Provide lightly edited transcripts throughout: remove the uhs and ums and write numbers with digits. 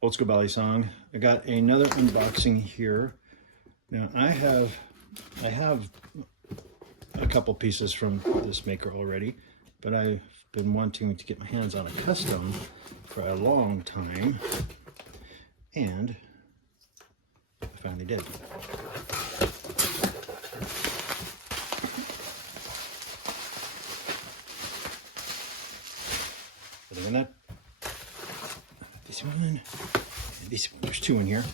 Old School Balisong. I got another unboxing here. Now I have a couple pieces from this maker already, but I've been wanting to get my hands on a custom for a long time, and I finally did. Other than that, this one and this one. There's two in here.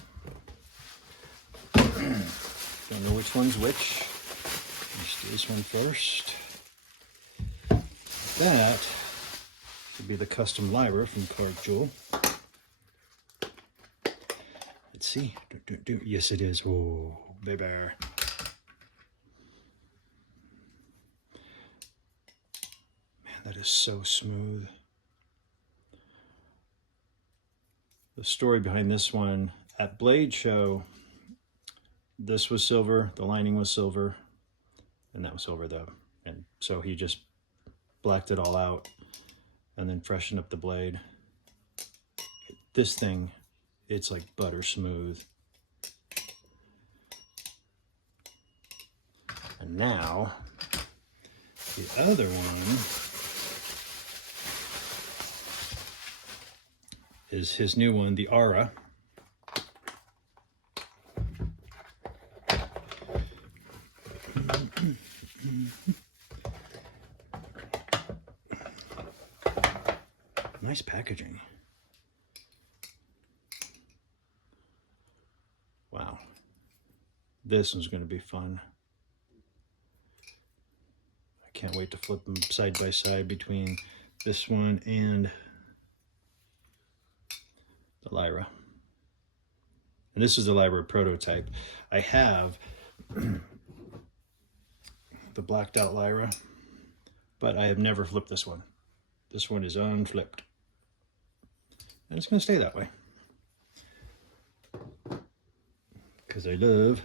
Don't know which one's which. Let's do this one first. That would be the Custom Lyra from Clarke Jewell. Let's see. Yes, it is. Oh, baby. Man, that is so smooth. The story behind this one, at Blade Show, this was silver, the lining was silver, and that was silver though. And so he just blacked it all out and then freshened up the blade. This thing, it's like butter smooth. And now, the other one is his new one, the Aura. Nice packaging. Wow. This one's going to be fun. I can't wait to flip them side by side between this one and the Lyra. And this is the Lyra prototype. I have the blacked out Lyra, but I have never flipped this one. This one is unflipped. And it's going to stay that way, because I love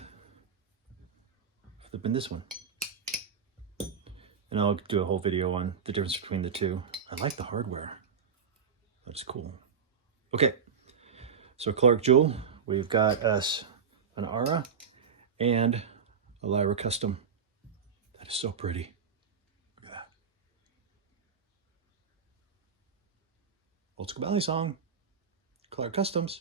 flipping this one. And I'll do a whole video on the difference between the two. I like the hardware. That's cool. Okay, so Clarke Jewell, we've got us an Aura and a Lyra Custom. That is so pretty. Look at that. Old School Balisong, Clarke Customs.